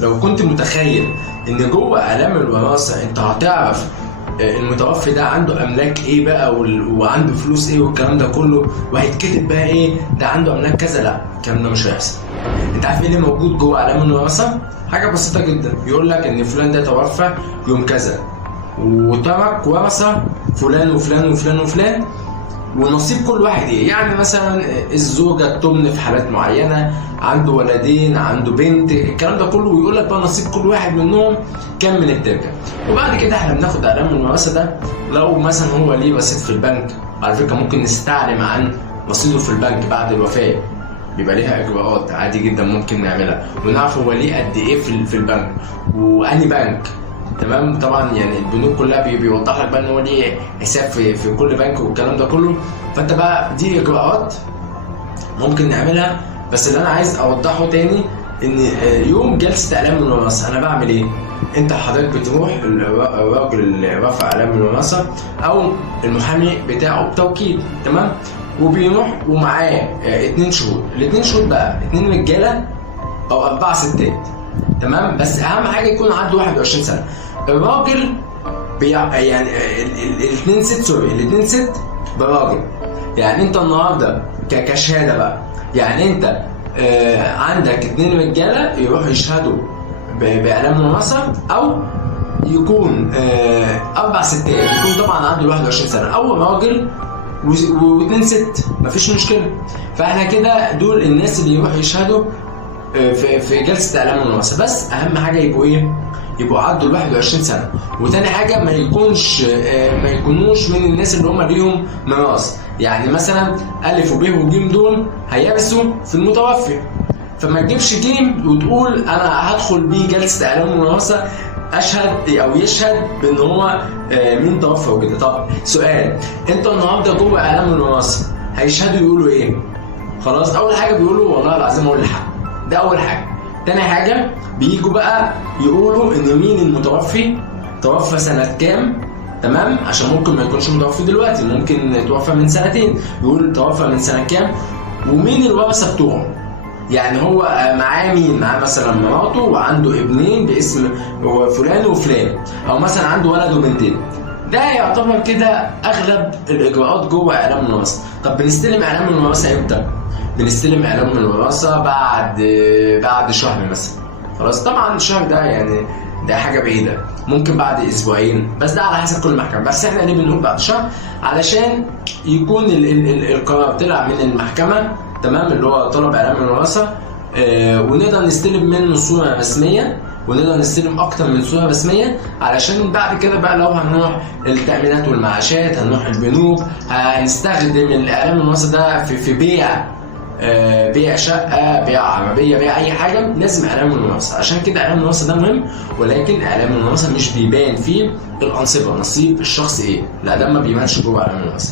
لو كنت متخيل ان جوه اعلام الوراثه انت هتعرف المتوفي ده عنده املاك ايه بقى وعنده فلوس ايه والكلام ده كله، وهيتكتب بقى ايه ده عنده املاك كذا، لا الكلام ده مش هيحصل. انت عارف ايه اللي موجود جوه اعلام الوراثه؟ حاجه بسيطه جدا، بيقول لك ان فلان ده توفى يوم كذا وترك ورثه فلان وفلان وفلان وفلان، ونصيب كل واحد ايه. يعني مثلا الزوجه تمن في حالات معينه، عنده ولدين، عنده بنت، الكلام ده كله، ويقول لك بقى نصيب كل واحد منهم كام من التركه. وبعد كده احنا بناخد اعلام الوراثه ده، لو مثلا هو ليه رصيد في البنك، على فكره ممكن نستعلم عن رصيده في البنك بعد الوفاه، بيبقى ليها اجراءات عادي جدا ممكن نعملها، ونعرف هو ليه قد ايه في البنك واني بنك. تمام. طبعا يعني البنوك كلها بيوضح لك بقى ان هو ليه حساب في كل بنك والكلام ده كله. فانت بقى دي اجراءات ممكن نعملها. بس اللي انا عايز اوضحه تاني ان يوم جلسه اعلام الوراثه انا بعمل ايه؟ انت حضرتك بتروح الراجل اللي رافع اعلام الوراثه او المحامي بتاعه بتوكيل، تمام، وبيروح ومعاه 2 شهود. ال2 شهود بقى 2 رجاله او 4 ستات، تمام. بس اهم حاجه يكون عنده 21 سنه. الراجل يعني الاثنين ست، سوري، الاثنين ست براجل. يعني انت النهارده كشهاده بقى، يعني انت عندك 2 رجاله يروحوا يشهدوا باعلام الوراثه، او يكون 4 ستات يكون طبعا عنده 21 سنه، او راجل و2 ست، مفيش مشكله. فاحنا كده دول الناس اللي يروحوا يشهدوا في جلسه اعلام الوراثه. بس اهم حاجه يبقوا ايه؟ يبقوا عدوا ال 21 سنه. وتاني حاجه ما يكونوش من الناس اللي هم ليهم ميراث. يعني مثلا الف وب وج دول هيرثوا في المتوفي، فما تجيبش جيم وتقول انا هدخل بيه جلسه اعلام الوراثه اشهد او يشهد بان هو مين توفى وكده. طب سؤال، انت النهارده جوه اعلام الوراثه هيشهدوا يقولوا ايه؟ خلاص، اول حاجه بيقولوا والله العظيم اقول الحق، ده اول حاجه. تاني حاجه بييجوا بقى يقولوا ان مين المتوفي، توفى سنه كام، تمام، عشان ممكن ما يكونش متوفي دلوقتي، ممكن توفى من سنتين، يقول توفى من سنه كام، ومين الورثه بتوعه. يعني هو معاه مين؟ معاه مثلا مراته وعنده ابنين باسم فلان وفلان، او مثلا عنده ولد وبنتين. ده يعتبر كده اغلب الاجراءات جوه اعلام الوراثه. طب بنستلم اعلام الوراثه امتى؟ بنستلم اعلام الوراثه بعد شهر مثلا. خلاص، طبعا الشهر ده يعني ده حاجه بعيده، ممكن بعد اسبوعين، بس ده على حسب كل محكمه. بس احنا ليه بنقول بعد شهر؟ علشان يكون القرار طلع من المحكمه، تمام، اللي هو طلب اعلام الوراثه، ونقدر نستلم منه صوره رسميه، ونقدر نستلم اكتر من صوره رسميه، علشان بعد كده بقى لو هنروح التامينات والمعاشات، هنروح البنوك، هنستخدم الاعلام الوراثه ده في بيع شقه، بيع عربيه، بيع اي حاجه، لازم اعلام الوراثه. عشان كده اعلام الوراثه ده مهم. ولكن اعلام الوراثه مش بيبان فيه الانصبه، نصيب الشخص ايه، لا ده ما بيبانش جوه اعلام الوراثه.